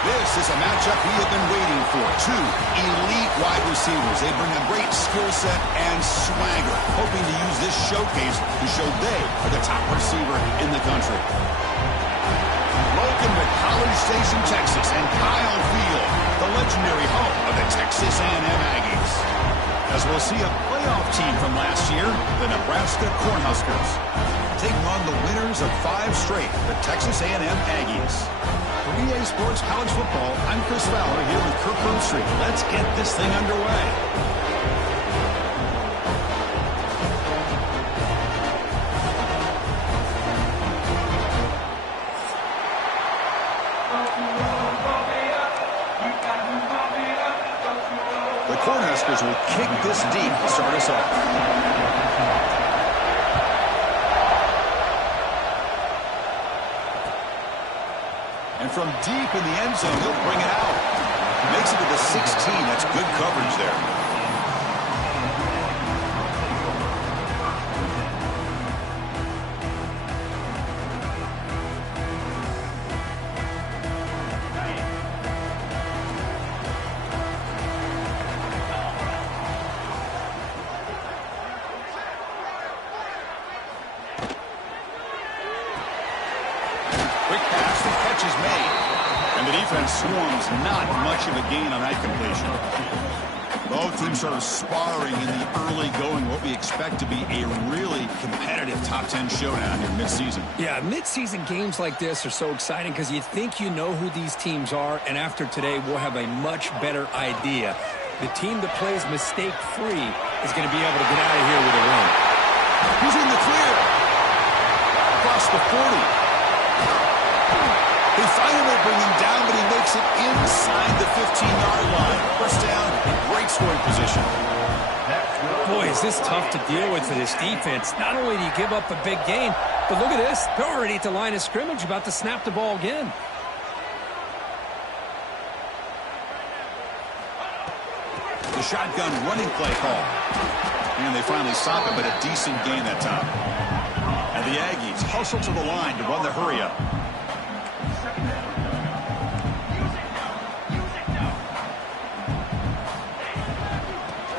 This is a matchup we have been waiting for. Two elite wide receivers. They bring a great skill set and swagger, hoping to use this showcase to show they are the top receiver in the country. Welcome to College Station, Texas, and Kyle Field, the legendary home of the Texas A&M Aggies. As we'll see a playoff team from last year, the Nebraska Cornhuskers, taking on the winners of 5 straight, the Texas A&M Aggies. For EA Sports College Football, I'm Chris Fowler here with Kirk Herbstreit. Let's get this thing underway. The Cornhuskers will kick this deep to start us off. And from deep in the end zone, he'll bring it out. Makes it to the 16. That's good coverage there. Swarms, not much of a gain on that completion. Both teams sort of sparring in the early going, what we expect to be a really competitive top 10 showdown here mid-season. Yeah, mid-season games like this are so exciting because you think you know who these teams are, and after today we'll have a much better idea. The team that plays mistake-free is going to be able to get out of here with a win. He's in the clear. Across the 40. They finally bring him down, but he makes it inside the 15-yard line. First down, great scoring position. Boy, is this tough to deal with for this defense. Not only do you give up a big gain, but look at this. They're already at the line of scrimmage, about to snap the ball again. The shotgun running play call. And they finally stop it, but a decent gain that time. And the Aggies hustle to the line to run the hurry-up.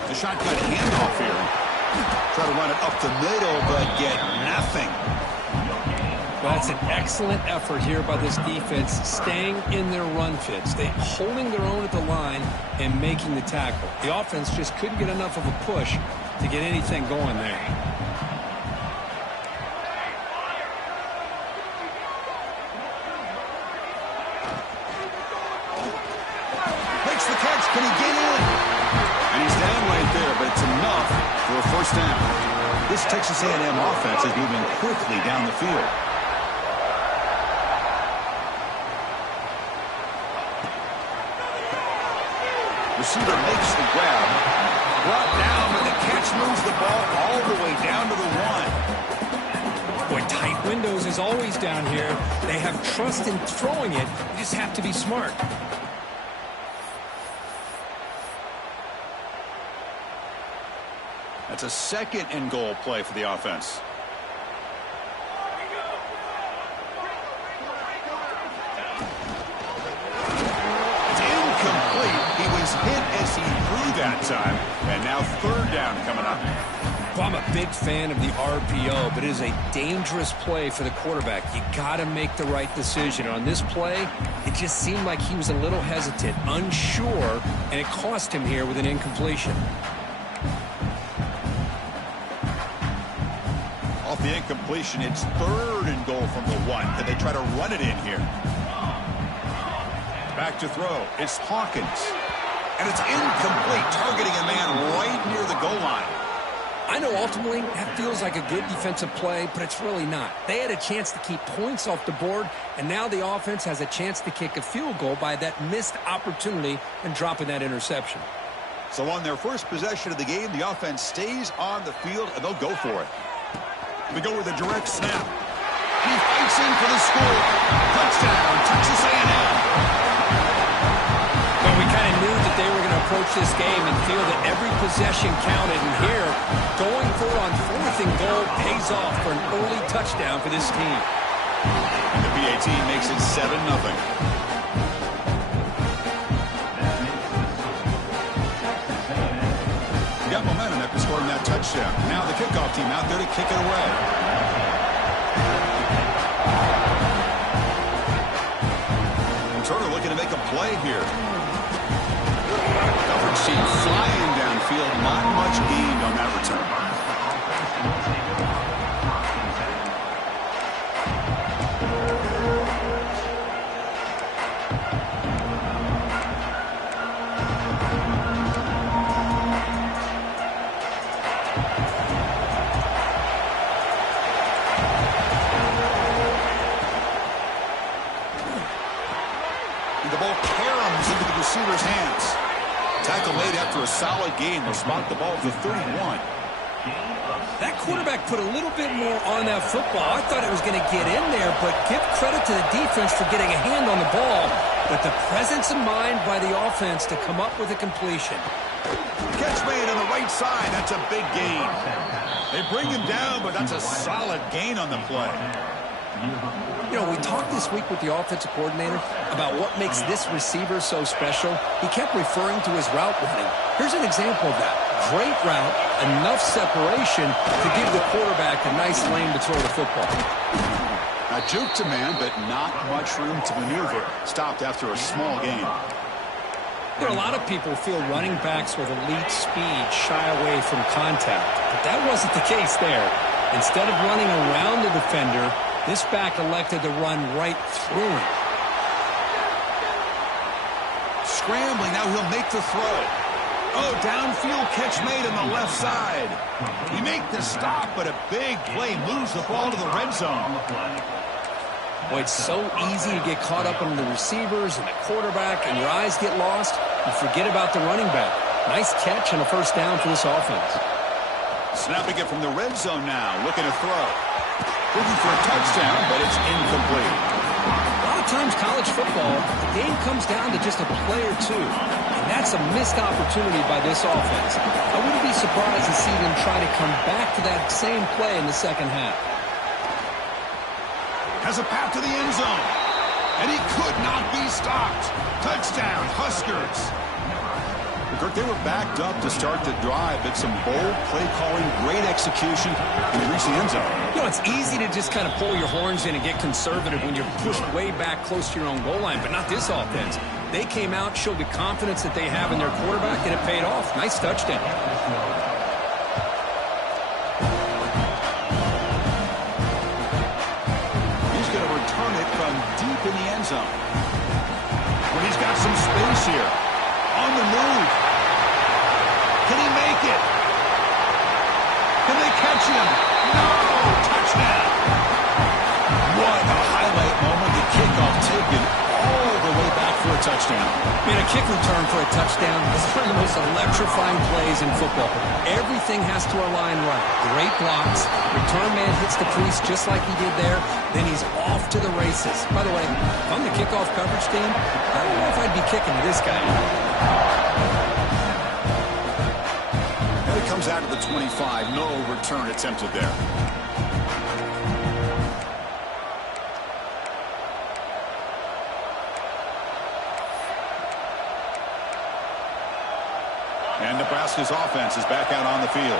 The shotgun handoff here. Try to run it up the middle, but get nothing. Well, that's an excellent effort here by this defense, staying in their run fits. They holding their own at the line and making the tackle. The offense just couldn't get enough of a push to get anything going there. Makes the catch. Can he get in? And he's down right there, but it's enough for a first down. This Texas A&M offense is moving quickly down the field. Receiver makes the grab. Brought down, but the catch moves the ball all the way down to the 1. Boy, tight windows is always down here. They have trust in throwing it. You just have to be smart. That's a second and goal play for the offense. It's incomplete. He was hit as he threw that time. And now third down coming up. Well, I'm a big fan of the RPO, but it is a dangerous play for the quarterback. You got to make the right decision. On this play, it just seemed like he was a little hesitant, unsure, and it cost him here with an incompletion. Off the incompletion, it's third and goal from the 1. Can they try to run it in here? Back to throw. It's Hawkins. And it's incomplete, targeting a man right near the goal line. I know ultimately that feels like a good defensive play, but it's really not. They had a chance to keep points off the board, and now the offense has a chance to kick a field goal by that missed opportunity and dropping that interception. So on their first possession of the game, the offense stays on the field, and they'll go for it. They go with a direct snap. He fights in for the score. Touchdown, Texas A&M. Well, we kind of knew that they were going to approach this game and feel that every possession counted. And here, going for it on 4th and goal pays off for an early touchdown for this team. And the PAT makes it 7-0. scoring that touchdown. Now the kickoff team out there to kick it away. And Turner looking to make a play here. Coverage team flying downfield. Not much gained on that return. The ball caroms into the receiver's hands. Tackle made after a solid gain. They'll spot the ball at the 31. That quarterback put a little bit more on that football. I thought it was going to get in there, but give credit to the defense for getting a hand on the ball. But the presence of mind by the offense to come up with a completion. Catch made on the right side. That's a big gain. They bring him down, but that's a solid gain on the play. You know, we talked this week with the offensive coordinator about what makes this receiver so special. He kept referring to his route running. Here's an example of that. Great route, enough separation to give the quarterback a nice lane to throw the football. A juke to man, but not much room to maneuver. Stopped after a small gain. You know, a lot of people feel running backs with elite speed shy away from contact, but that wasn't the case there. Instead of running around the defender, this back elected to run right through him. Scrambling, now he'll make the throw. Oh, downfield catch made on the left side. He make the stop, but a big play moves the ball to the red zone. Boy, it's so easy to get caught up on the receivers and the quarterback, and your eyes get lost. You forget about the running back. Nice catch and a first down for this offense. Snapping it from the red zone now, looking to throw. Looking for a touchdown, but it's incomplete. A lot of times college football, the game comes down to just a play or two. And that's a missed opportunity by this offense. I wouldn't be surprised to see them try to come back to that same play in the second half. Has a path to the end zone. And he could not be stopped. Touchdown, Huskers. Kirk, they were backed up to start the drive, but some bold play calling, great execution, and they reached the end zone. You know, it's easy to just kind of pull your horns in and get conservative when you're pushed way back close to your own goal line, but not this offense. They came out, showed the confidence that they have in their quarterback, and it paid off. Nice touchdown. He's going to return it from deep in the end zone. Well, he's got some space here. On the move. Can he make it? Can they catch him? No! Touchdown! What a highlight moment. The kickoff taken all the way back for a touchdown. I mean, a kick return for a touchdown is one of the most electrifying plays in football. Everything has to align right. Great blocks. Return man hits the crease just like he did there. Then he's off to the races. By the way, if I'm the kickoff coverage team, I don't know if I'd be kicking to this guy. And it comes out of the 25. No return attempted there. And Nebraska's offense is back out on the field.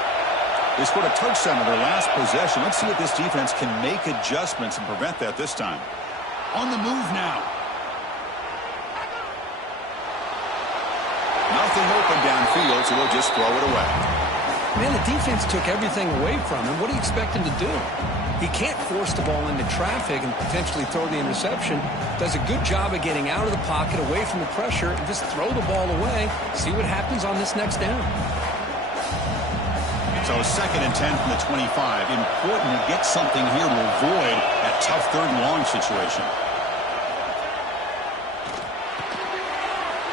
They scored a touchdown in their last possession. Let's see if this defense can make adjustments and prevent that this time. On the move now. Nothing open downfield, so they'll just throw it away. Man, the defense took everything away from him. What do you expect him to do? He can't force the ball into traffic and potentially throw the interception. Does a good job of getting out of the pocket, away from the pressure, and just throw the ball away. See what happens on this next down. So 2nd and 10 from the 25. Important to get something here to avoid that tough 3rd and long situation.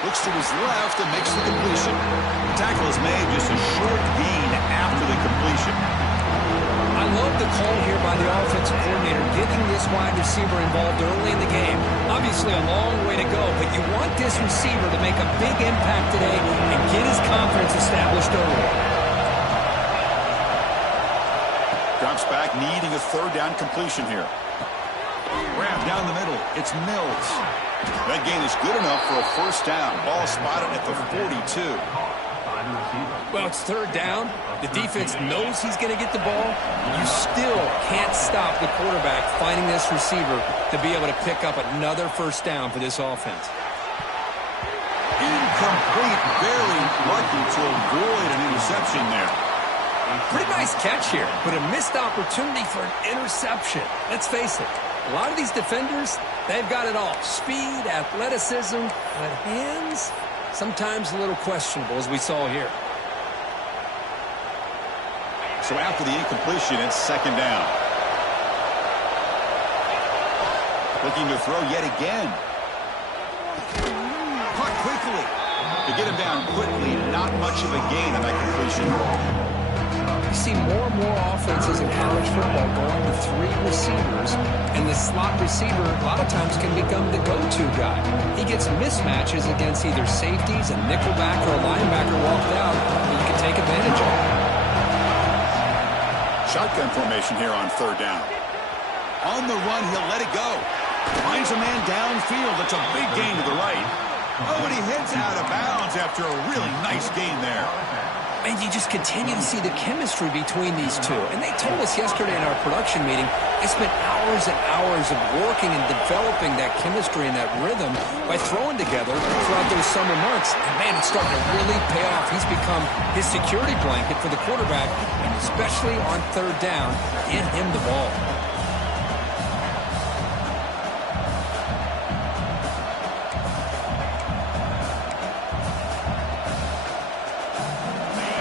Looks to his left and makes the completion. The tackle is made just a short gain after the completion. I love the call here by the offensive coordinator, getting this wide receiver involved early in the game. Obviously a long way to go, but you want this receiver to make a big impact today and get his confidence established early. Drops back, needing a 3rd down completion here. Grab down the middle. It's Mills. That gain is good enough for a 1st down. Ball spotted at the 42. Well, it's third down. The defense knows he's going to get the ball. You still can't stop the quarterback finding this receiver to be able to pick up another first down for this offense. Incomplete, very lucky to avoid an interception there. Pretty nice catch here, but a missed opportunity for an interception. Let's face it, a lot of these defenders, they've got it all. Speed, athleticism, but hands, sometimes a little questionable, as we saw here. So after the incompletion, it's second down. Looking to throw yet again. Caught quickly. To get him down quickly, not much of a gain on that completion. You see more and more offenses in college football going to 3 receivers, and the slot receiver a lot of times can become the go-to guy. He gets mismatches against either safeties, a nickelback, or a linebacker walked out that you can take advantage of. Shotgun formation here on third down. On the run, he'll let it go. Finds a man downfield. That's a big gain to the right. Oh, and he heads out of bounds after a really nice gain there. And you just continue to see the chemistry between these two. And they told us yesterday in our production meeting, they spent hours and hours of working and developing that chemistry and that rhythm by throwing together throughout those summer months. And, man, it's starting to really pay off. He's become his security blanket for the quarterback, and especially on third down, get him the ball.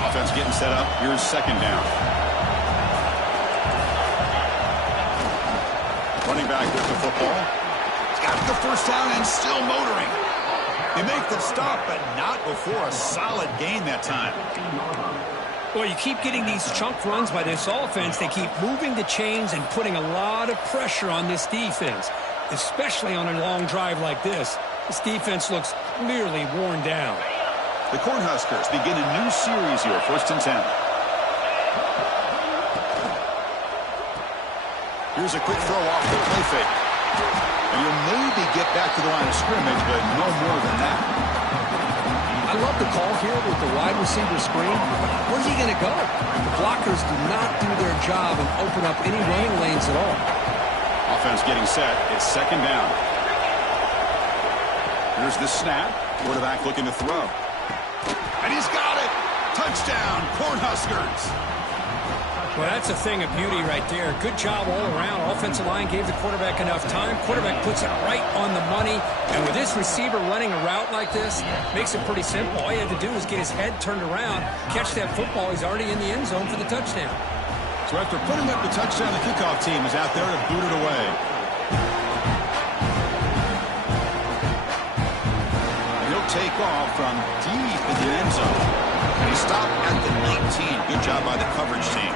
Offense getting set up. Here's second down. Running back with the football. He's got the first down and still motoring. They make the stop, but not before a solid gain that time. Well, you keep getting these chunk runs by this offense. They keep moving the chains and putting a lot of pressure on this defense, especially on a long drive like this. This defense looks clearly worn down. The Cornhuskers begin a new series here, 1st and 10. Here's a quick throw off the play fake. And you'll maybe get back to the line of scrimmage, but no more than that. I love the call here with the wide receiver screen. Where's he going to go? The blockers do not do their job and open up any running lanes at all. Offense getting set. It's second down. Here's the snap. Quarterback looking to throw. And he's got it. Touchdown, Cornhuskers. Well, that's a thing of beauty right there. Good job all around. Offensive line gave the quarterback enough time. Quarterback puts it right on the money. And with this receiver running a route like this, makes it pretty simple. All you have to do is get his head turned around, catch that football. He's already in the end zone for the touchdown. So after putting up the touchdown, the kickoff team is out there to boot it away. Take off from deep in the end zone. And he stopped at the 19. Good job by the coverage team.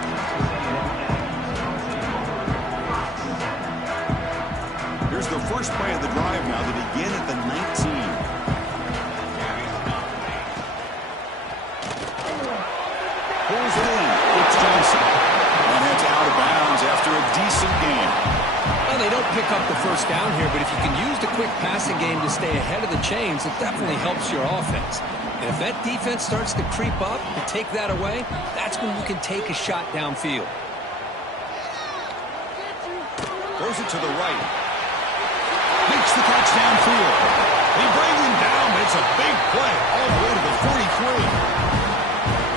Here's the first play of the drive now to begin at the 19. Pulls it in. It's Johnson. And it's out of bounds after a decent game. Well, they don't pick up the first down here, but if you can use the quick passing game to stay ahead of the chains, it definitely helps your offense. And if that defense starts to creep up and take that away, that's when you can take a shot downfield. Throws it to the right. Makes the catch downfield. They bring him down, but it's a big play all the way to the 43.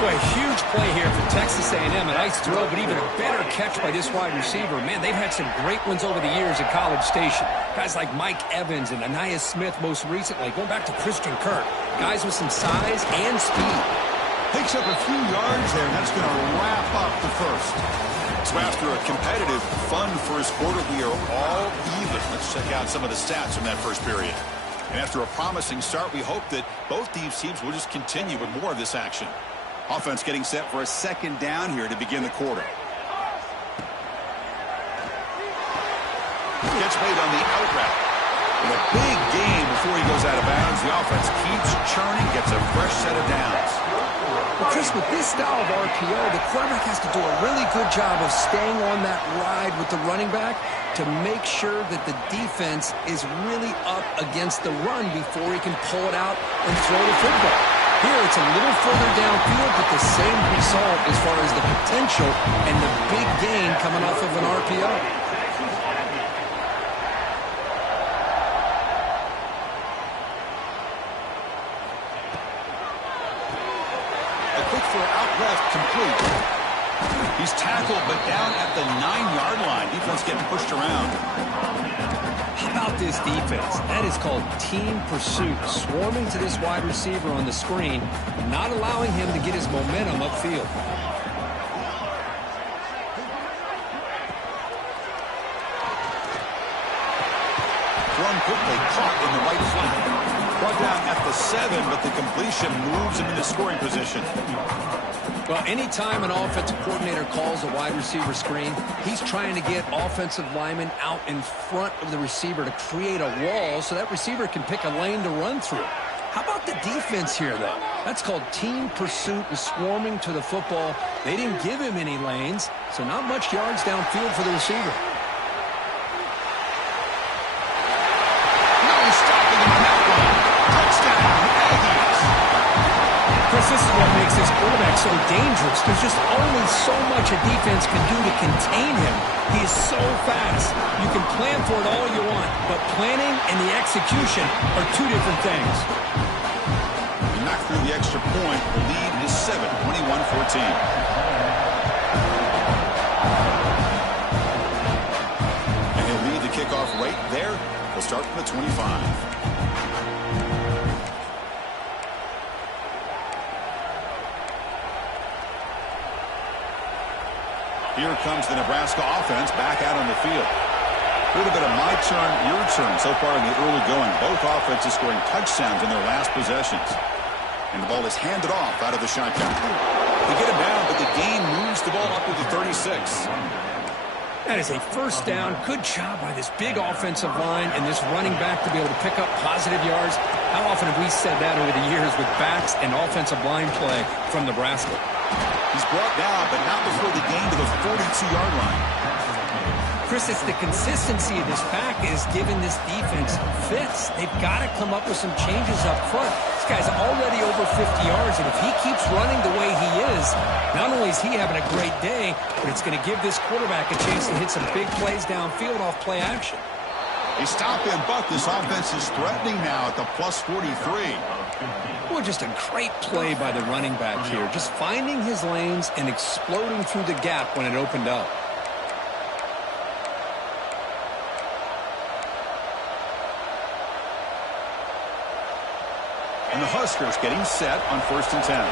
Boy, a huge play here for Texas A&M. A nice throw, but even a better catch by this wide receiver. Man, they've had some great ones over the years at College Station. Guys like Mike Evans and Anais Smith most recently, going back to Christian Kirk. Guys with some size and speed. Picks up a few yards there, and that's going to wrap up the first. So after a competitive, fun first quarter, we are all even. Let's check out some of the stats from that first period. And after a promising start, we hope that both these teams will just continue with more of this action. Offense getting set for a second down here to begin the quarter. Gets made on the out route. And a big gain before he goes out of bounds. The offense keeps churning, gets a fresh set of downs. Well, Chris, with this style of RPO, the quarterback has to do a really good job of staying on that ride with the running back to make sure that the defense is really up against the run before he can pull it out and throw the football. Here it's a little further downfield, but the same result as far as the potential and the big gain coming off of an RPO. A quick throw out left, complete. He's tackled, but down at the 9-yard line. Defense getting pushed around. How about this defense? That is called team pursuit. Swarming to this wide receiver on the screen, not allowing him to get his momentum upfield. Thrown quickly, caught in the right flat. Brought down at the 7, but the completion moves him into scoring position. Well, anytime an offensive coordinator calls a wide receiver screen, he's trying to get offensive linemen out in front of the receiver to create a wall so that receiver can pick a lane to run through. How about the defense here, though? That's called team pursuit and swarming to the football. They didn't give him any lanes, so not much yards downfield for the receiver. No stopping him on that one. Touchdown, Aggies. Chris, this is what makes this quarterback so dangerous. There's just only so much a defense can do to contain him. He is so fast. You can plan for it all you want, but planning and the execution are two different things. He knocked through the extra point. The lead is 7, 21-14. And he'll lead the kickoff right there. He'll start from the 25. Here comes the Nebraska offense back out on the field. A little bit of my turn, your turn so far in the early going. Both offenses scoring touchdowns in their last possessions. And the ball is handed off out of the shotgun. They get him down, but the gain moves the ball up to the 36. That is a first down. Good job by this big offensive line and this running back to be able to pick up positive yards. How often have we said that over the years with backs and offensive line play from Nebraska? He's brought down, but not before the gain to the 42-yard line. Chris, it's the consistency of this pack is giving this defense fits. They've got to come up with some changes up front. This guy's already over 50 yards, and if he keeps running the way he is, not only is he having a great day, but it's going to give this quarterback a chance to hit some big plays downfield off play action. He stopped and bucked. This offense is threatening now at the plus 43. Well, just a great play by the running back here. Just finding his lanes and exploding through the gap when it opened up. And the Huskers getting set on 1st and 10.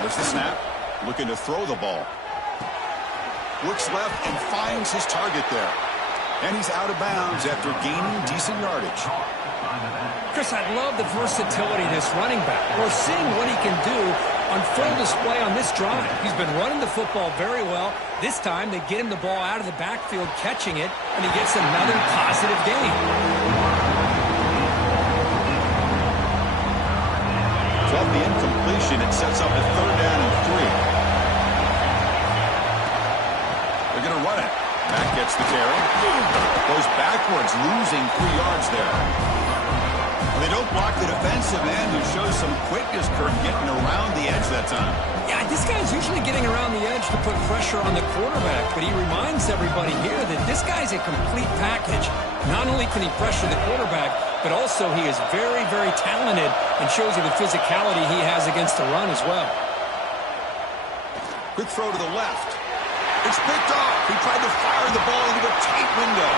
There's the snap. Looking to throw the ball. Looks left and finds his target there. And he's out of bounds after gaining decent yardage. Chris, I love the versatility of this running back. We're seeing what he can do on full display on this drive. He's been running the football very well. This time, they get him the ball out of the backfield, catching it, and he gets another positive gain. So off the incompletion, it sets up a 3rd down and 3. They're going to run it. Back gets the carry. Goes backwards, losing 3 yards there. They don't block the defensive end, who shows some quickness, Kurt, getting around the edge that time. Yeah, this guy's usually getting around the edge to put pressure on the quarterback, but he reminds everybody here that this guy's a complete package. Not only can he pressure the quarterback, but also he is very, very talented and shows you the physicality he has against the run as well. Quick throw to the left. It's picked off. He tried to fire the ball into a tight window.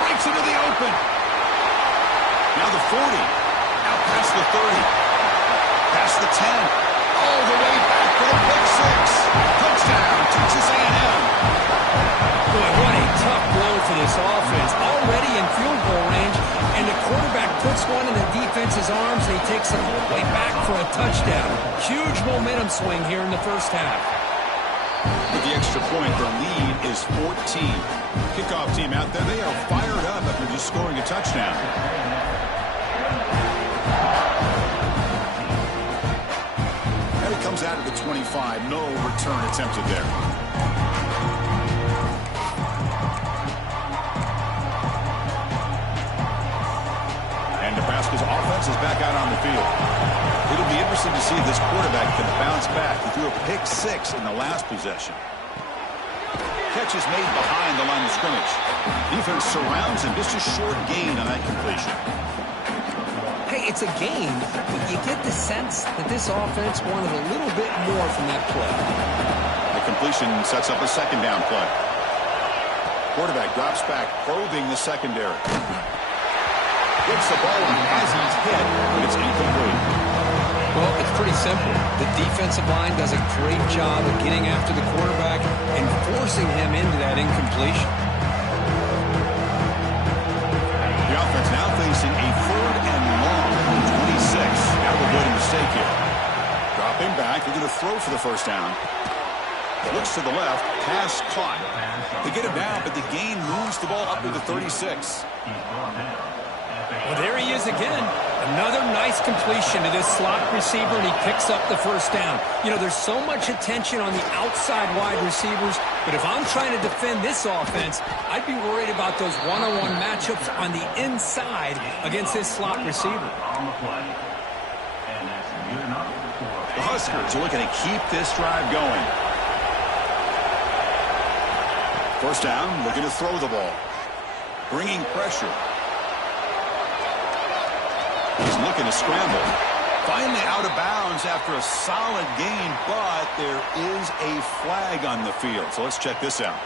Breaks into the open. Now the 40. Out past the 30. Past the 10. All the way back for the pick 6. Touchdown, Texas A&M. Boy, what a tough blow for this offense. Already in field goal range, and the quarterback puts one in the defense's arms, and he takes it all the way back for a touchdown. Huge momentum swing here in the first half. With the extra point, the lead is 14. Kickoff team out there, they are fired up after just scoring a touchdown. And it comes out of the 25. No return attempted there. And Nebraska's offense field. It'll be interesting to see if this quarterback can bounce back. He threw a pick-6 in the last possession. Catch is made behind the line of scrimmage. Defense surrounds him. Just a short gain on that completion. Hey, it's a gain, but you get the sense that this offense wanted a little bit more from that play. The completion sets up a second down play. Quarterback drops back, probing the secondary. Gets the ball on as he's hit, but it's incomplete. Well, it's pretty simple. The defensive line does a great job of getting after the quarterback and forcing him into that incompletion. The offense now facing a 3rd and long from 26. Now to avoid a mistake here. Dropping back, looking to throw for the first down. Looks to the left, pass caught. They get him down, but the gain moves the ball up to the 36. Well, there he is again. Another nice completion to this slot receiver, and he picks up the first down. You know, there's so much attention on the outside wide receivers, but if I'm trying to defend this offense, I'd be worried about those one-on-one matchups on the inside against this slot receiver. The Huskers are looking to keep this drive going. First down, looking to throw the ball. Bringing pressure. He's looking to scramble. Finally out of bounds after a solid gain, but there is a flag on the field. So let's check this out.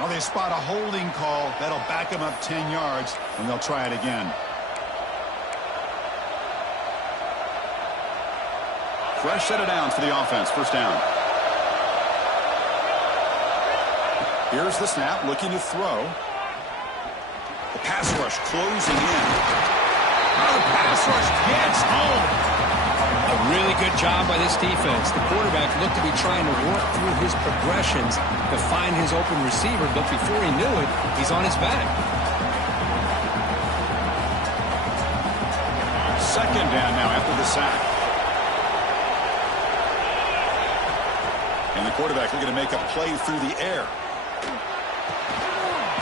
Well, they spot a holding call. That'll back him up 10 yards, and they'll try it again. Fresh set of downs for the offense. First down. Here's the snap, looking to throw. The pass rush closing in. Oh, the pass rush gets home. A really good job by this defense. The quarterback looked to be trying to work through his progressions to find his open receiver, but before he knew it, he's on his back. Second down now after the sack. And the quarterback looking to make a play through the air.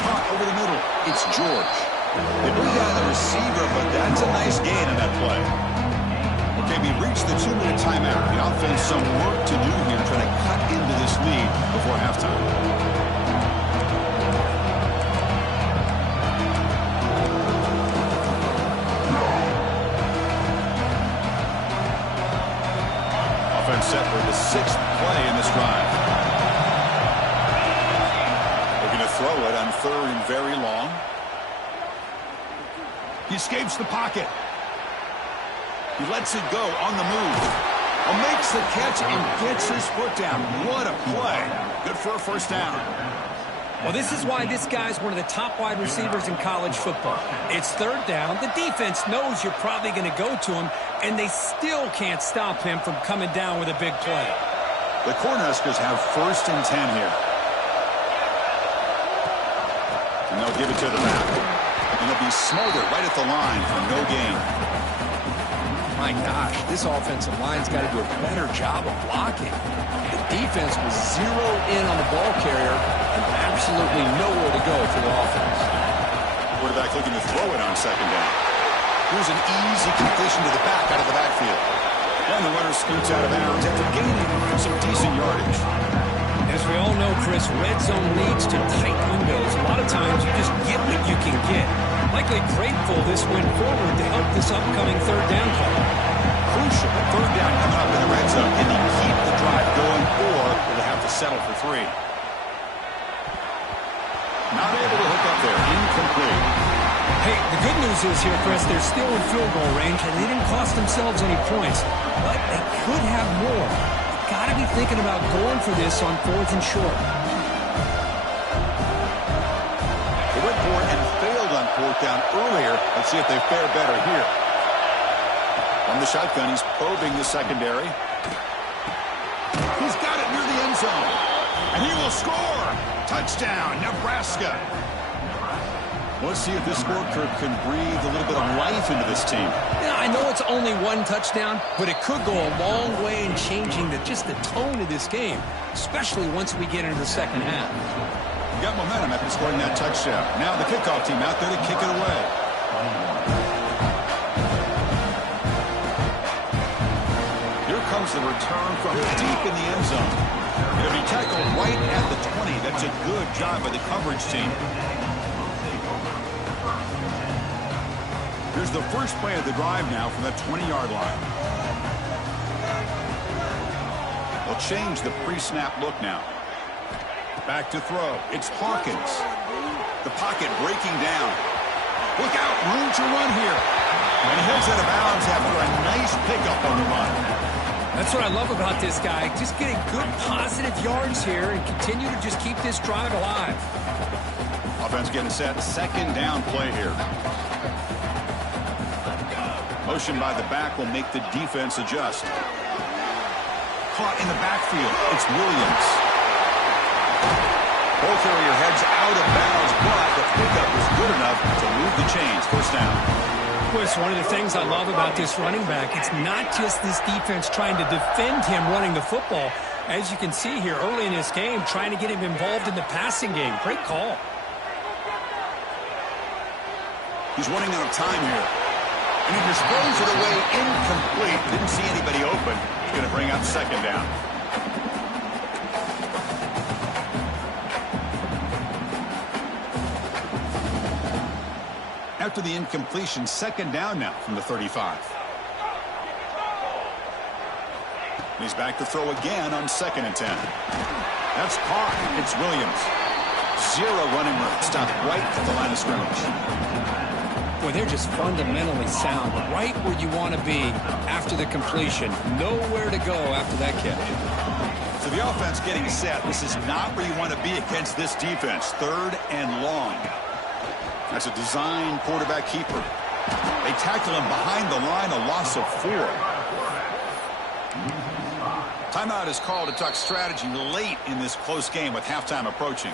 Caught over the middle. It's George. They bring down the receiver, but that's a nice gain on that play. Okay, we reached the 2-minute timeout. The offense some work to do here, trying to cut into this lead before halftime. Offense set for the 6th play in this drive. Looking to throw it on 3rd and very long. He escapes the pocket. He lets it go on the move. Makes the catch and gets his foot down. What a play. Good for a first down. Well, this is why this guy's one of the top wide receivers in college football. It's 3rd down. The defense knows you're probably going to go to him, and they still can't stop him from coming down with a big play. The Cornhuskers have 1st and 10 here. And they'll give it to the back. And they'll be smothered right at the line for no gain. My gosh, this offensive line's got to do a better job of blocking. The defense was zeroed in on the ball carrier and absolutely nowhere to go for the offense. Quarterback looking to throw it on 2nd down. Here's an easy completion to the back out of the backfield. And the runner scoots out of bounds after gaining some decent yardage. As we all know, Chris, red zone leads to tight windows. A lot of times you just get what you can get. Likely grateful this went forward to help this upcoming 3rd down call. Crucial. 3rd down coming up in the red zone. Can he keep the drive going, or will they have to settle for 3? Not able to hook up there. Incomplete. Hey, the good news is here, Chris, they're still in field goal range, and they didn't cost themselves any points. But they could have more. Got to be thinking about going for this on 4th and short. They went for it and failed on 4th down earlier. Let's see if they fare better here. From the shotgun, he's probing the secondary. He's got it near the end zone. And he will score. Touchdown, Nebraska. Let's see if this scorecard can breathe a little bit of life into this team. Yeah, I know it's only 1 touchdown, but it could go a long way in changing just the tone of this game, especially once we get into the second half. You got momentum after scoring that touchdown. Now the kickoff team out there to kick it away. the return from deep in the end zone. It'll be tackled right at the 20. That's a good job by the coverage team. Here's the first play of the drive now from the 20-yard line. They'll change the pre-snap look now. Back to throw. It's Hawkins. The pocket breaking down. Look out, room to run here. And he heads out of bounds after a nice pickup on the run. That's what I love about this guy. Just getting good positive yards here and continue to just keep this drive alive. Offense getting set. Second down play here. Motion by the back will make the defense adjust. Caught in the backfield. It's Williams. Ball carrier heads out of bounds, but the pickup was good enough to move the chains. First down. It's one of the things I love about this running back. It's not just this defense trying to defend him running the football. As you can see here early in this game, trying to get him involved in the passing game. Great call. He's running out of time here. And he just throws it away incomplete. Didn't see anybody open. He's going to bring up second down. After the incompletion, second down now from the 35. He's back to throw again on 2nd and 10. That's caught. It's Williams. Zero running room. Stopped right at the line of scrimmage. Boy, they're just fundamentally sound. Right where you want to be after the completion. Nowhere to go after that catch. So the offense getting set. This is not where you want to be against this defense. 3rd and long. That's a design quarterback keeper. They tackle him behind the line, a loss of 4. Timeout is called to talk strategy late in this close game with halftime approaching.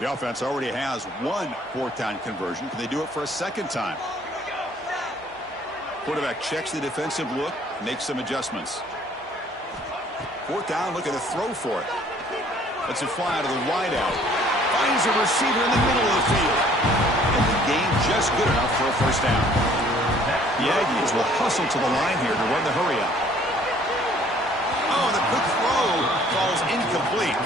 The offense already has one 4th down conversion. Can they do it for a second time? Quarterback checks the defensive look, makes some adjustments. 4th down, looking to throw for it. Lets it fly to the wideout. Finds a receiver in the middle of the field. And the game just good enough for a first down. The Aggies will hustle to the line here to run the hurry up. Oh, the quick throw falls incomplete.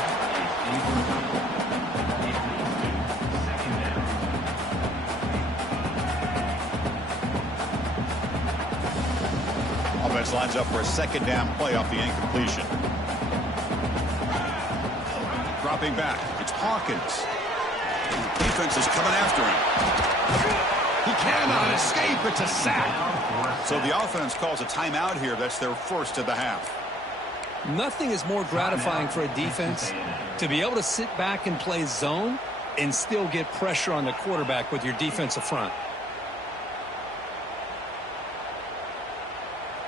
Offense lines up for a second down play off the incompletion. Dropping back, it's Hawkins. Defense is coming after him. He cannot escape. It's a sack. So the offense calls a timeout here. That's their first of the half. Nothing is more gratifying for a defense to be able to sit back and play zone and still get pressure on the quarterback with your defensive front.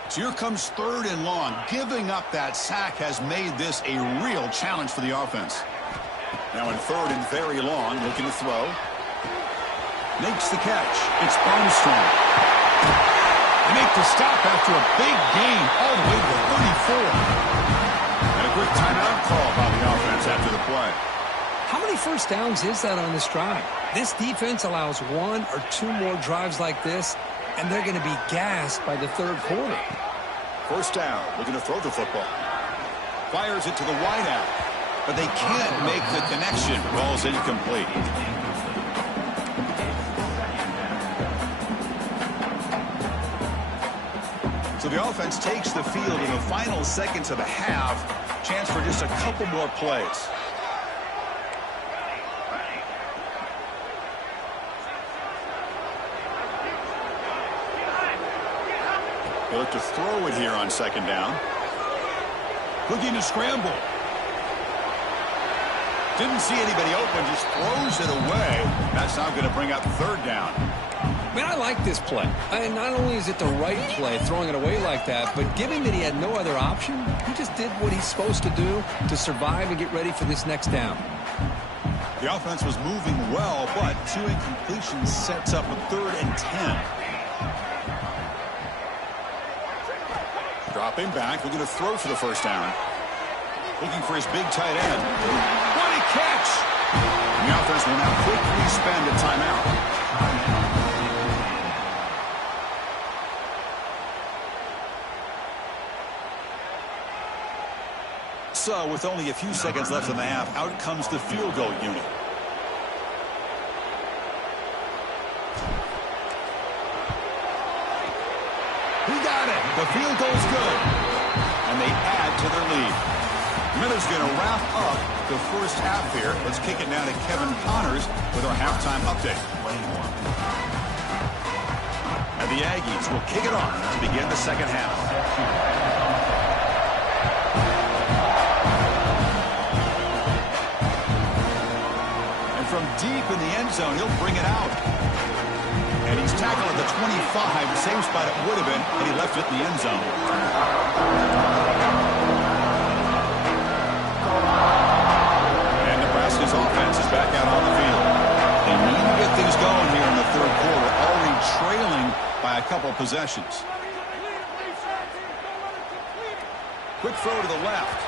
So here comes 3rd and long. Giving up that sack has made this a real challenge for the offense. Now in 3rd and very long, looking to throw. Makes the catch. It's Armstrong. They make the stop after a big gain all the way to the 34. And a quick timeout call by the offense after the play. How many first downs is that on this drive? This defense allows 1 or 2 more drives like this, and they're going to be gassed by the 3rd quarter. First down, looking to throw the football. Fires it to the wideout, but they can't make the connection. Ball's incomplete. So the offense takes the field in the final seconds of the half. Chance for just a couple more plays. They look to throw it here on second down. Looking to scramble. Didn't see anybody open, just throws it away. That's now going to bring up 3rd down. Man, I like this play. Not only is it the right play, throwing it away like that, but given that he had no other option, he just did what he's supposed to do to survive and get ready for this next down. The offense was moving well, but 2 incompletions sets up a 3rd and 10. Dropping back, looking to throw for the first down. Looking for his big tight end. What a catch! The offense will now quickly spend a timeout. So, with only a few seconds left in the half, out comes the field goal unit. He got it. The field goal's good. And they add to their lead. Miller's going to wrap up the first half here. Let's kick it now to Kevin Connors with our halftime update. And the Aggies will kick it off to begin the second half. From deep in the end zone, he'll bring it out. And he's tackled at the 25, the same spot it would have been, and he left it in the end zone. And Nebraska's offense is back out on the field. They need to get things going here in the third quarter, already trailing by a couple possessions. Quick throw to the left.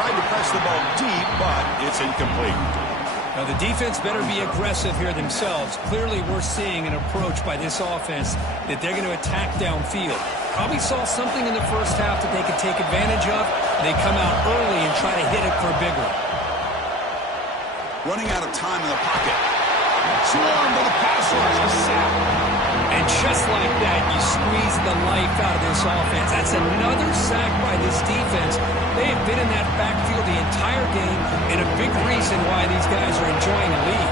Tried to press the ball deep, but it's incomplete. Now, the defense better be aggressive here themselves. Clearly, we're seeing an approach by this offense that they're going to attack downfield. Probably saw something in the first half that they could take advantage of. They come out early and try to hit it for a big one. Running out of time in the pocket. Swarmed by the pass rush. A sack. And just like that, you squeeze the life out of this offense. That's another sack by this defense. They have been in that backfield the entire game, and a big reason why these guys are enjoying a lead.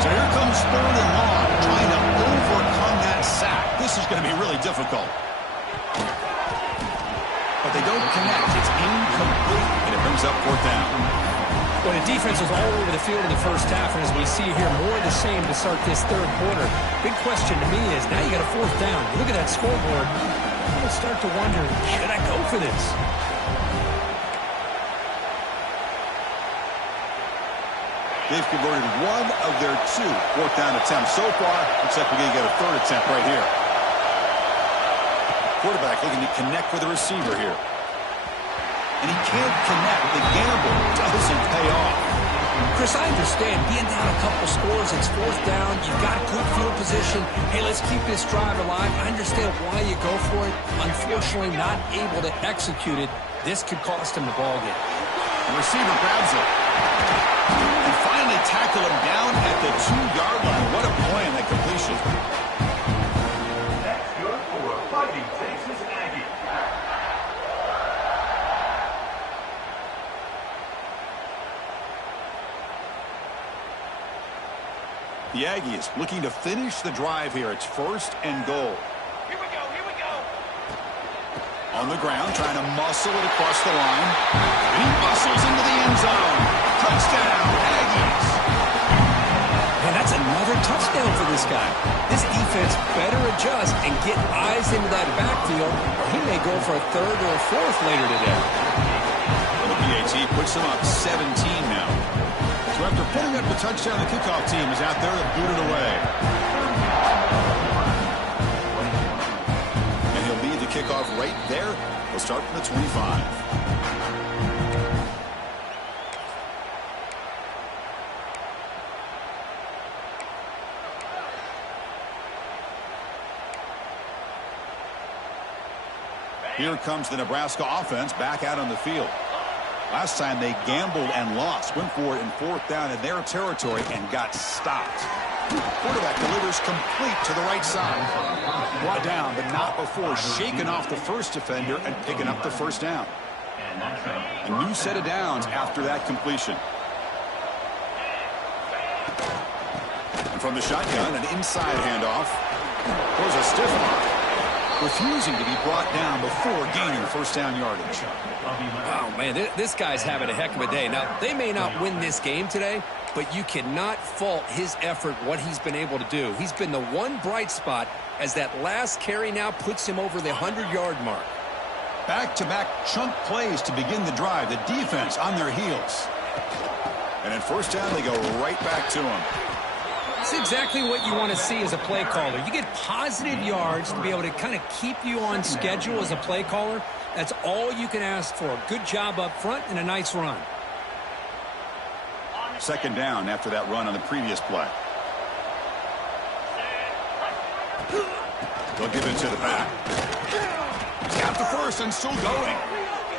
So here comes third and long, trying to overcome that sack. This is going to be really difficult. But they don't connect. It's incomplete, and it brings up fourth down. Well, the defense was all over the field in the first half, and as we see here, more of the same to start this third quarter. Big question to me is, now you got a fourth down. You look at that scoreboard, I'm going to start to wonder, should I go for this? They've converted one of their two fourth down attempts so far. Looks like we're going to get a third attempt right here. Quarterback looking to connect with the receiver here. And he can't connect. The gamble doesn't pay off. Chris, I understand being down a couple scores, it's fourth down, you've got good field position. Hey, let's keep this drive alive. I understand why you go for it. Unfortunately, not able to execute it. This could cost him the ball game. The receiver grabs it. And finally tackle him down at the 2-yard line. What a play on that completion. That's good for a Fighting Texas Aggie. The Aggies looking to finish the drive here. It's first and goal. Here we go, here we go. On the ground, trying to muscle it across the line. And he muscles into the end zone. Touchdown, Aggies. And that's another touchdown for this guy. This defense better adjust and get eyes into that backfield, or he may go for a third or a fourth later today. And the PAT puts him up 17 now. So after putting up the touchdown, the kickoff team is out there to boot it away. And he'll lead the kickoff right there. He'll start from the 25. Here comes the Nebraska offense back out on the field. Last time they gambled and lost. Went for it in fourth down in their territory and got stopped. Quarterback delivers complete to the right side. Brought down, but not before shaking off the first defender and picking up the first down. A new set of downs after that completion. And from the shotgun, an inside handoff. Throws a stiff arm. Refusing to be brought down before gaining first down yardage. Wow, man, this guy's having a heck of a day. Now, they may not win this game today, but you cannot fault his effort, what he's been able to do. He's been the one bright spot as that last carry now puts him over the 100-yard mark. Back-to-back chunk plays to begin the drive. The defense on their heels. And at first down, they go right back to him. It's exactly what you want to see as a play caller. You get positive yards to be able to kind of keep you on schedule as a play caller. That's all you can ask for. Good job up front and a nice run. Second down after that run on the previous play. They'll give it to the back. He's got the first and still going.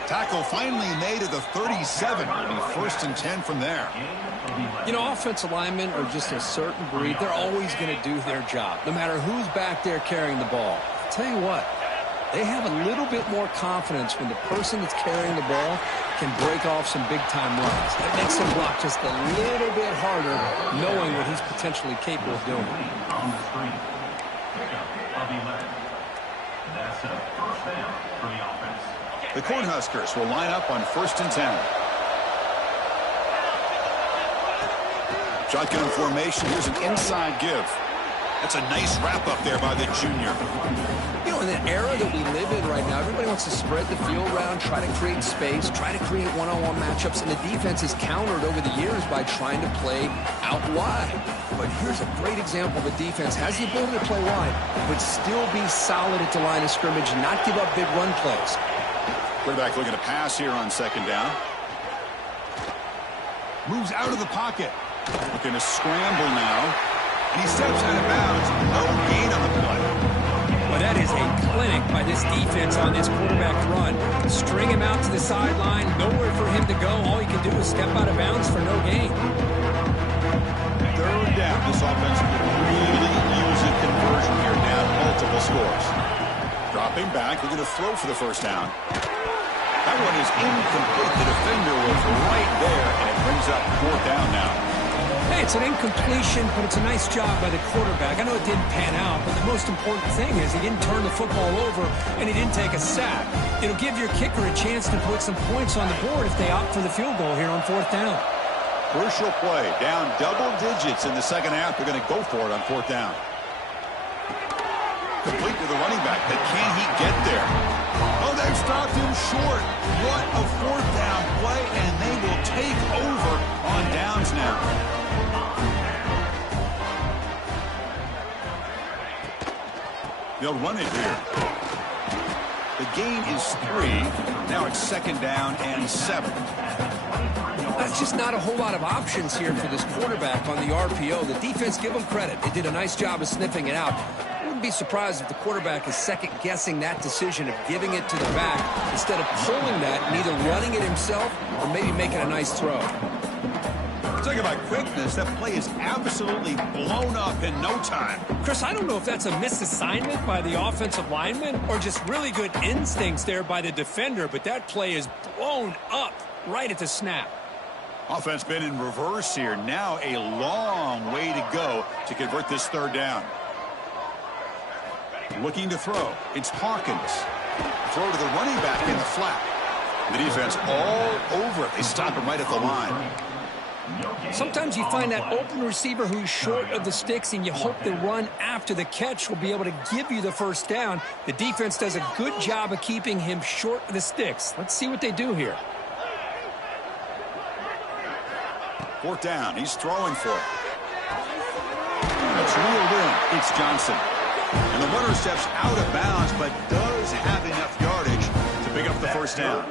Tackle finally made at the 37. It'll be 1st and 10 from there. You know, offensive linemen are just a certain breed. They're always going to do their job, no matter who's back there carrying the ball. I'll tell you what, they have a little bit more confidence when the person that's carrying the ball can break off some big-time runs. That makes him block just a little bit harder, knowing what he's potentially capable of doing. On the screen. Pickup of 11. That's a first down for the offense. The Cornhuskers will line up on 1st and 10. Shotgun formation. Here's an inside give. That's a nice wrap up there by the junior. You know, in the era that we live in right now, everybody wants to spread the field around, try to create space, try to create one-on-one matchups, and the defense is countered over the years by trying to play out wide. But here's a great example of a defense has the ability to play wide, but still be solid at the line of scrimmage and not give up big run plays. Quarterback looking to pass here on 2nd down. Moves out of the pocket. Looking to scramble now. And he steps out of bounds. No gain on the play. Well, that is a clinic by this defense on this quarterback run. String him out to the sideline. Nowhere for him to go. All he can do is step out of bounds for no gain. 3rd down. This offense could really use a conversion here. Down multiple scores. Dropping back. Looking to throw for the 1st down. That one is incomplete. The defender was right there, and it brings up 4th down now. Hey, it's an incompletion, but it's a nice job by the quarterback. I know it didn't pan out, but the most important thing is he didn't turn the football over, and he didn't take a sack. It'll give your kicker a chance to put some points on the board if they opt for the field goal here on 4th down. Crucial play. Down double digits in the 2nd half. They're going to go for it on 4th down. Complete to the running back, but can he get there? Oh, they've stopped him short. What a 4th down play, and they will take over on downs now. They'll run it here. The gain is 3. Now it's 2nd down and 7. That's just not a whole lot of options here for this quarterback on the RPO. The defense, give them credit. They did a nice job of sniffing it out. I wouldn't be surprised if the quarterback is second-guessing that decision of giving it to the back instead of pulling that and either running it himself or maybe making a nice throw. Talking about quickness, that play is absolutely blown up in no time. Chris, I don't know if that's a misassignment by the offensive lineman or just really good instincts there by the defender, but that play is blown up right at the snap. Offense been in reverse here. Now a long way to go to convert this 3rd down. Looking to throw. It's Hawkins. Throw to the running back in the flat. The defense all over it. They stop him right at the line. Sometimes you find that open receiver who's short of the sticks, and you hope the run after the catch will be able to give you the 1st down. The defense does a good job of keeping him short of the sticks. Let's see what they do here. 4th down. He's throwing for it. That's reeled in. It's Johnson. And the runner steps out of bounds, but does have enough yardage to pick up the 1st down.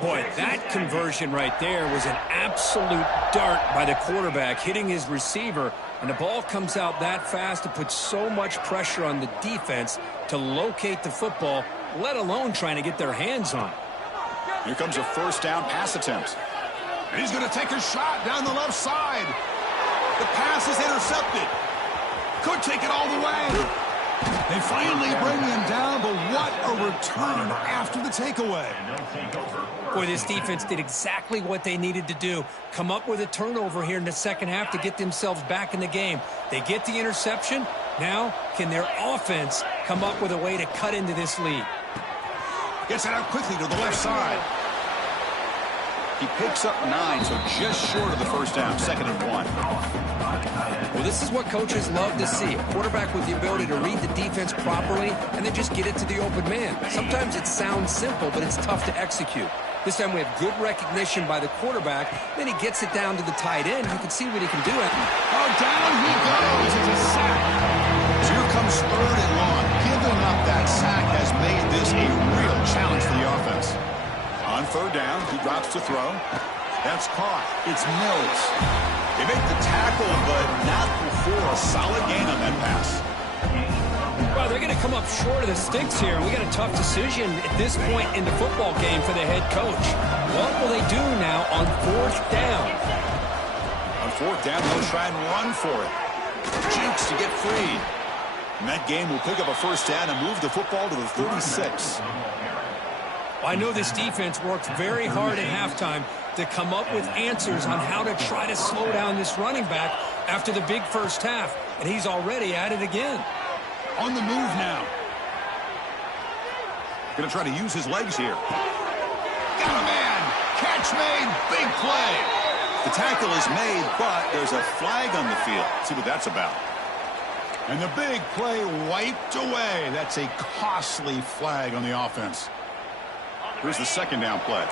Boy, that conversion right there was an absolute dart by the quarterback, hitting his receiver, and the ball comes out that fast to put so much pressure on the defense to locate the football, let alone trying to get their hands on it. Here comes a 1st down pass attempt. And he's going to take a shot down the left side. The pass is intercepted. Could take it all the way. They finally bring him down, but what a return after the takeaway. Boy, this defense did exactly what they needed to do. Come up with a turnover here in the 2nd half to get themselves back in the game. They get the interception. Now, can their offense come up with a way to cut into this lead? Gets it out quickly to the left side. He picks up 9, so just short of the 1st down, 2nd and 1. Well, this is what coaches love to see. A quarterback with the ability to read the defense properly and then just get it to the open man. Sometimes it sounds simple, but it's tough to execute. This time we have good recognition by the quarterback. Then he gets it down to the tight end. You can see what he can do. Oh, down he goes. third down. He drops to throw. That's caught. It's Mills. They make the tackle, but not before a solid gain on that pass. Well, they're going to come up short of the sticks here. We got a tough decision at this point in the football game for the head coach. What will they do now on fourth down? On fourth down, they'll try and run for it. Jukes to get free. And that game will pick up a first down and move the football to the 36. Well, I know this defense worked very hard at halftime to come up with answers on how to try to slow down this running back after the big first half. And he's already at it again. On the move now. Going to try to use his legs here. Got a man. Catch made. Big play. The tackle is made, but there's a flag on the field. Let's see what that's about. And the big play wiped away. That's a costly flag on the offense. Here's the second down play.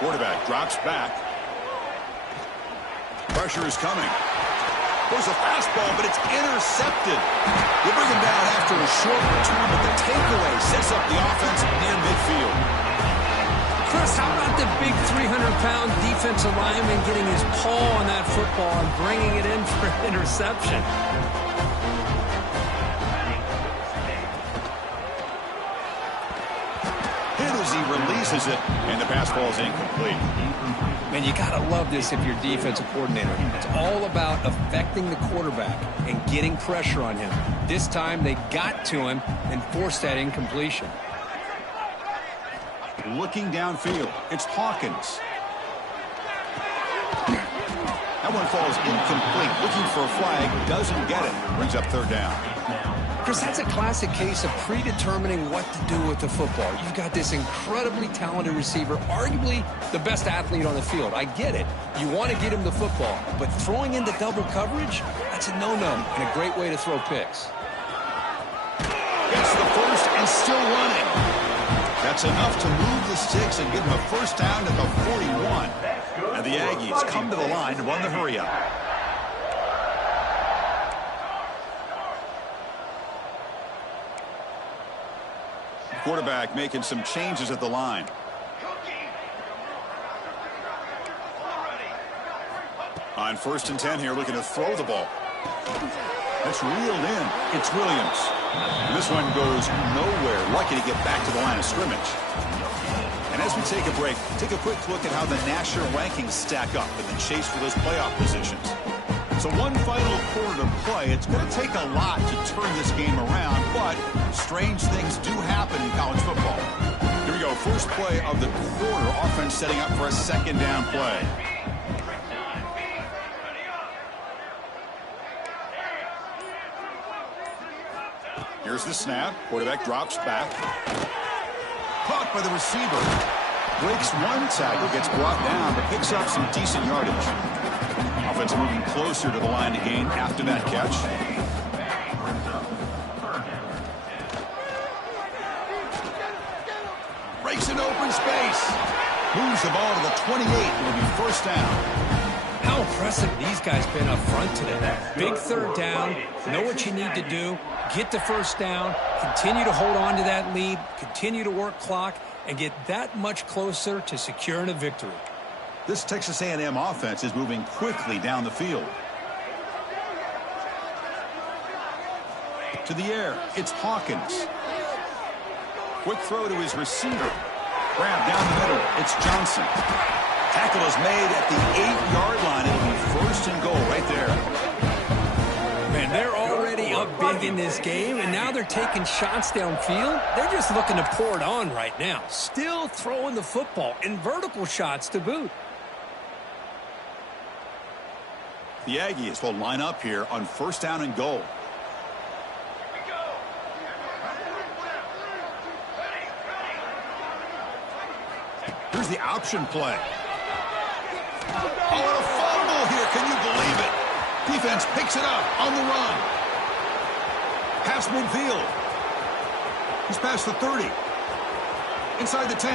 Quarterback drops back. Pressure is coming. There's a fastball, but it's intercepted. They bring him down after a short return, but the takeaway sets up the offense near midfield. Chris, how about the big 300-pound defensive lineman getting his paw on that football and bringing it in for an interception? Hit as he releases it, and the pass ball is incomplete. Man, you got to love this if you're defensive coordinator. It's all about affecting the quarterback and getting pressure on him. This time they got to him and forced that incompletion. Looking downfield, it's Hawkins. That one falls incomplete. Looking for a flag, doesn't get it. Brings up third down. Chris, that's a classic case of predetermining what to do with the football. You've got this incredibly talented receiver, arguably the best athlete on the field. I get it. You want to get him the football, but throwing into double coverage, that's a no-no and a great way to throw picks. Gets the first and still running. That's enough to move the sticks and give him a first down at the 41. And the Aggies come to the line to run the hurry-up. Quarterback making some changes at the line. On 1st and 10 here, looking to throw the ball. That's reeled in. It's Williams. And this one goes nowhere. Lucky to get back to the line of scrimmage. And as we take a break, take a quick look at how the national rankings stack up in the chase for those playoff positions. So one final quarter to play. It's going to take a lot to turn this game around, but strange things do happen in college football. Here we go. First play of the quarter. Offense setting up for a second down play. Here's the snap. Quarterback drops back. Caught by the receiver. Breaks one tackle, gets brought down, but picks up some decent yardage. Offense moving closer to the line to gain after that catch. Breaks an open space. Moves the ball to the 28. It'll be first down. How impressive these guys been up front today. Big third down, know what you need to do, get the first down, continue to hold on to that lead, continue to work clock, and get that much closer to securing a victory. This Texas A&M offense is moving quickly down the field. To the air, it's Hawkins. Quick throw to his receiver. Grab down the middle, it's Johnson. Tackle is made at the 8-yard line. It'll be first and goal right there. Man, they're already up big in this game, and now they're taking shots downfield. They're just looking to pour it on right now. Still throwing the football and vertical shots to boot. The Aggies will line up here on first down and goal. Here's the option play. Oh, and a fumble here. Can you believe it? Defense picks it up on the run. Pass midfield. He's past the 30. Inside the 10.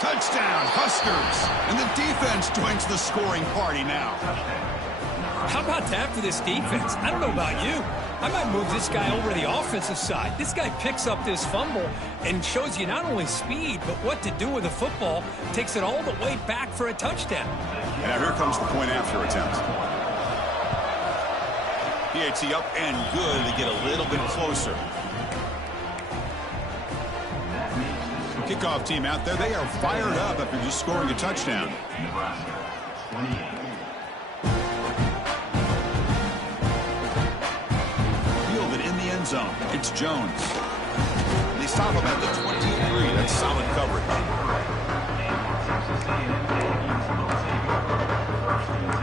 Touchdown, Huskers. And the defense joins the scoring party now. How about that for this defense? I don't know about you, I might move this guy over to the offensive side. This guy picks up this fumble and shows you not only speed, but what to do with the football. Takes it all the way back for a touchdown. And now here comes the point after attempt. PAT up and good to get a little bit closer. Kickoff team out there. They are fired up after just scoring a touchdown. Nebraska, 28. Fielded in the end zone. It's Jones. They stop him at the 23. That's solid coverage. Texas A&M Aggies will take over. First and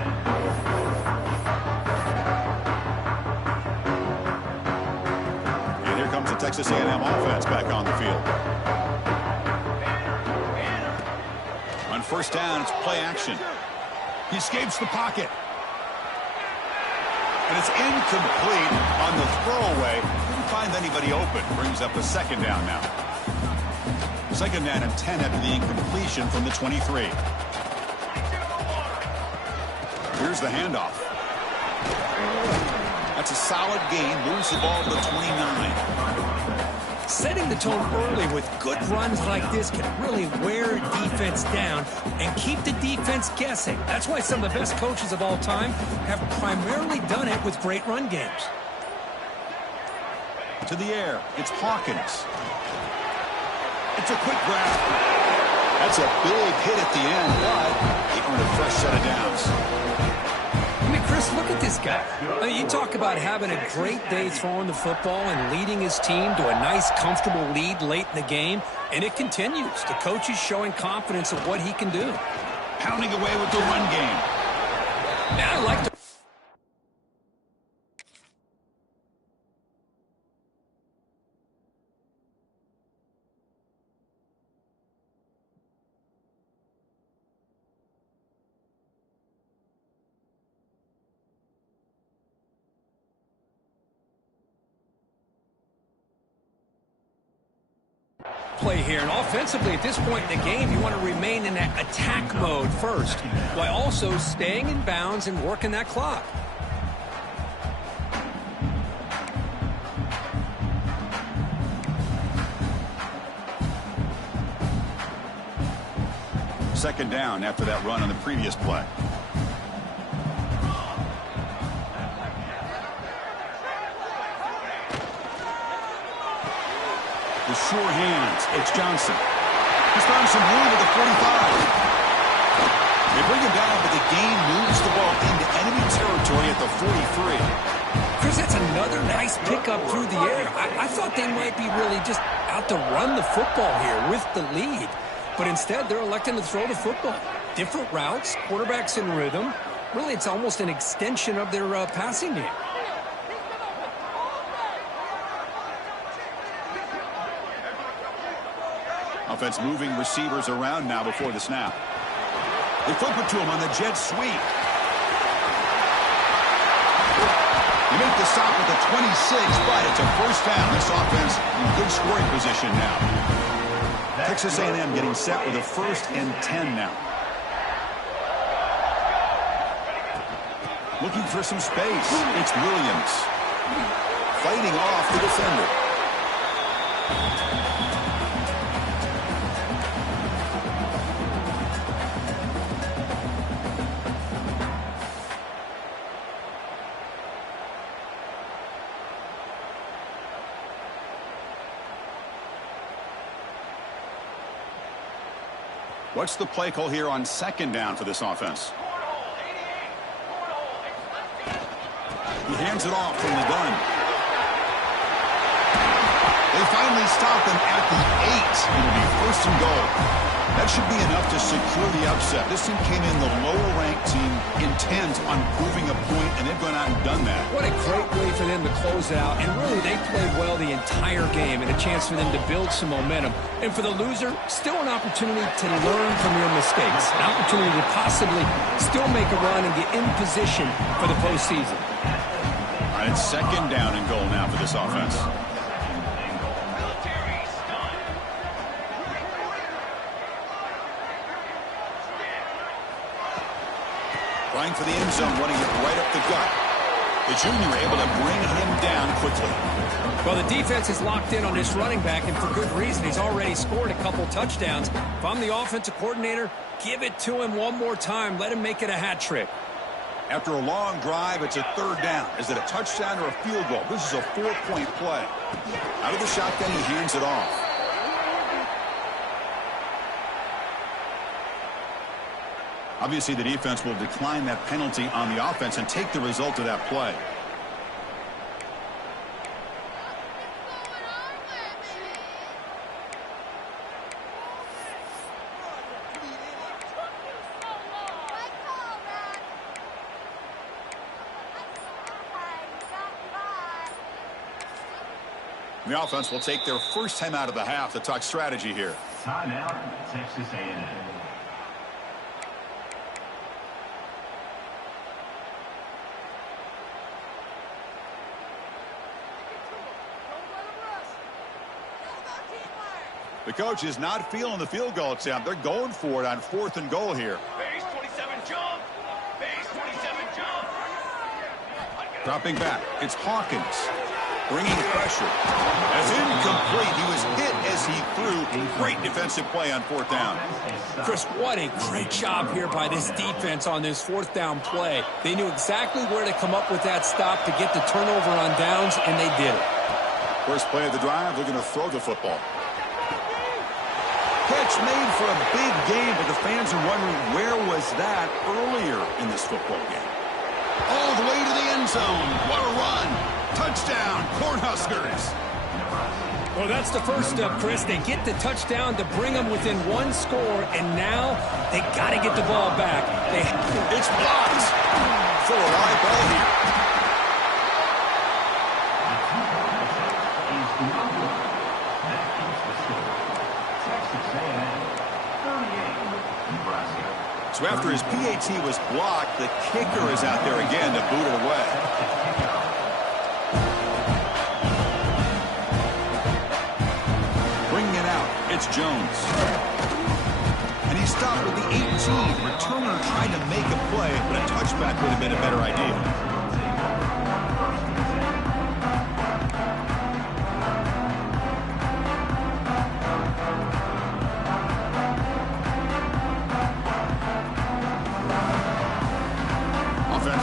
10. And here comes the Texas A&M offense back on the field. On first down, it's play action. He escapes the pocket. And it's incomplete on the throwaway. Didn't find anybody open. Brings up a second down now. Second down and 10 after the incompletion from the 23. Here's the handoff. That's a solid gain. Moves the ball to the 29. Setting the tone early with good runs like this can really wear defense down and keep the defense guessing. That's why some of the best coaches of all time have primarily done it with great run games. To the air. It's Hawkins. It's a quick grab. That's a big hit at the end, but he earned a fresh set of downs. I mean, Chris, look at this guy. I mean, you talk about having a great day throwing the football and leading his team to a nice, comfortable lead late in the game, and it continues. The coach is showing confidence of what he can do. Pounding away with the run game. Now I like to... play here, and offensively at this point in the game you want to remain in that attack mode first while also staying in bounds and working that clock. Second down after that run on the previous play. With sure hands, it's Johnson. He's found some room at the 45. They bring him down, but the gain moves the ball into enemy territory at the 43. Chris, that's another nice pickup through the air. I thought they might be really just out to run the football here with the lead. But instead, they're electing to throw the football. Different routes, quarterbacks in rhythm. Really, it's almost an extension of their passing game. Offense moving receivers around now before the snap. They flip it to him on the jet sweep. They make the stop at the 26, but it's a first down. This offense in good scoring position now. Texas A&M getting set with a 1st and 10 now. Looking for some space. It's Williams. Fighting off the defender. What's the play call here on second down for this offense? He hands it off from the gun. They finally stop him at the 8. It'll be 1st and goal. That should be enough to secure the upset. This team came in the lower-ranked team intent on proving a point, and they've gone out and done that. What a great way for them to close out. And really, they played well the entire game and a chance for them to build some momentum. And for the loser, still an opportunity to learn from your mistakes. An opportunity to possibly still make a run and get in position for the postseason. All right, it's second down and goal now for this offense. Trying for the end zone, running it right up the gut. The junior able to bring him down quickly. Well, the defense is locked in on this running back, and for good reason. He's already scored a couple touchdowns. If I'm the offensive coordinator, give it to him one more time. Let him make it a hat trick. After a long drive, it's a third down. Is it a touchdown or a field goal? This is a 4-point play. Out of the shotgun, he hands it off. Obviously, the defense will decline that penalty on the offense and take the result of that play. The offense will take their first time out of the half to talk strategy here. Timeout, Texas A&M. The coach is not feeling the field goal attempt. They're going for it on 4th and goal here. Base 27 jump. Base 27 jump. Dropping back, it's Hawkins. Bringing pressure. As incomplete, he was hit as he threw. Great defensive play on 4th down. Chris, what a great job here by this defense on this 4th down play. They knew exactly where to come up with that stop to get the turnover on downs, and they did it. First play of the drive, they're going to throw the football. Catch made for a big game, but the fans are wondering where was that earlier in this football game. All the way to the end zone. What a run. Touchdown, Cornhuskers. Well, that's the first step, Chris. They get the touchdown to bring them within one score, and now they got to get the ball back. It's blocked. For a wide ball here. So after his PAT was blocked, the kicker is out there again to boot it away. Bringing it out, it's Jones. And he stopped with the 18. Returner tried to make a play, but a touchback would have been a better idea.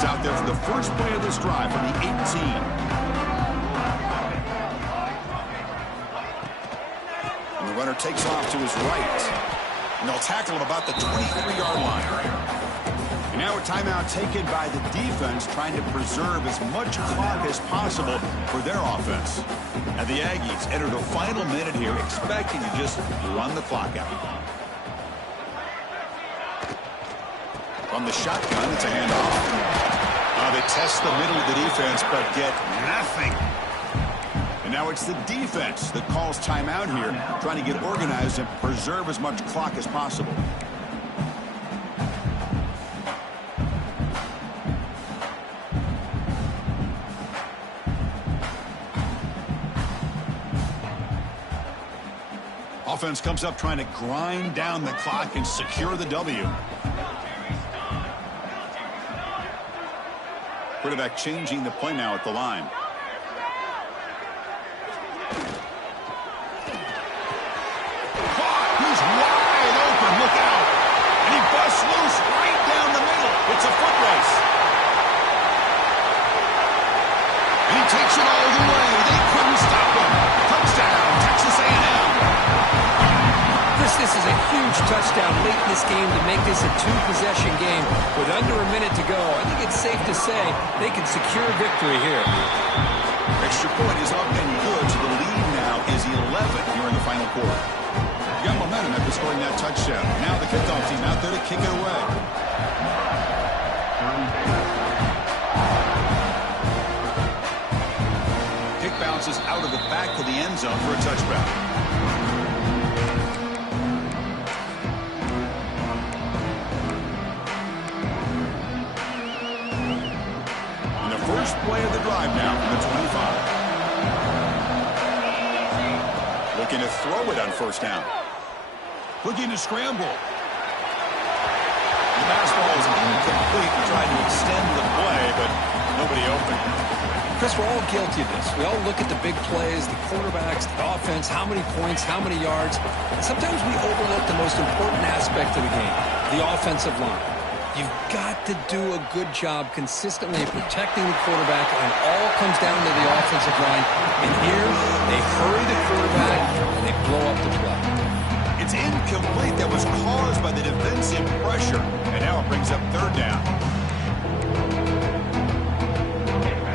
Out there for the first play of this drive from the 18. And the runner takes off to his right. And they'll tackle him about the 23-yard line. And now a timeout taken by the defense, trying to preserve as much clock as possible for their offense. And the Aggies enter the final minute here, expecting to just run the clock out. From the shotgun, it's a handoff. They test the middle of the defense, but get nothing. And now it's the defense that calls timeout here, trying to get organized and preserve as much clock as possible. Offense comes up trying to grind down the clock and secure the W. Quarterback changing the play now at the line. Caught! He's wide open. Look out! And he busts loose right down the middle. It's a foot race. And he takes it all the way. They couldn't stop him. Touchdown, Texas A&M. This is a huge touchdown late in this game to make this a 2-possession game. With under a minute to go, I think it's safe to say they can secure victory here. Extra point is up and good, so the lead now is 11 here in the final quarter. You got momentum after scoring that touchdown. Now the kickoff team out there to kick it away. Kick bounces out of the back of the end zone for a touchback. First play of the drive now from the 25. Looking to throw it on first down. Looking to scramble. The pass ball is incomplete. He tried to extend the play, but nobody open. guess we're all guilty of this. We all look at the big plays, the quarterbacks, the offense, how many points, how many yards. And sometimes we overlook the most important aspect of the game, the offensive line. You've got to do a good job consistently protecting the quarterback, and it all comes down to the offensive line. And here, they hurry the quarterback, and they blow up the play. It's incomplete. That was caused by the defensive pressure. And now it brings up third down.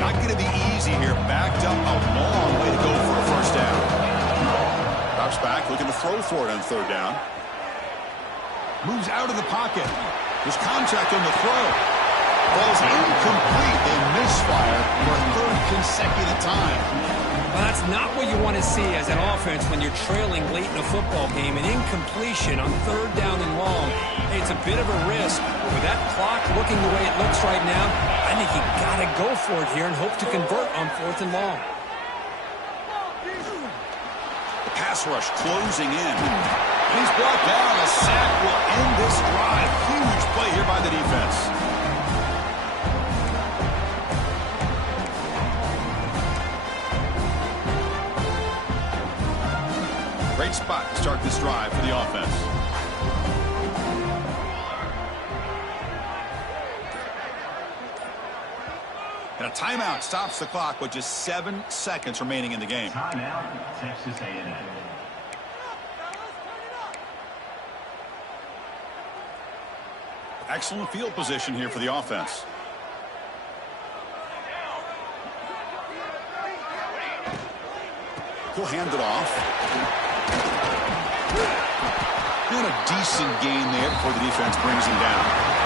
Not going to be easy here. Backed up a long way to go for a first down. Drops back, looking to throw for it on third down. Moves out of the pocket. There's contact on the throw. Ball's incomplete. They misfire for a third consecutive time. Well, that's not what you want to see as an offense when you're trailing late in a football game. An incompletion on third down and long. Hey, it's a bit of a risk. With that clock looking the way it looks right now, I think you got to go for it here and hope to convert on fourth and long. The pass rush closing in. He's brought down. A sack will end this drive. Huge play here by the defense. Great spot to start this drive for the offense. And a timeout stops the clock with just 7 seconds remaining in the game. Timeout, Texas A&M. Excellent field position here for the offense. He'll hand it off. And a decent gain there before the defense brings him down.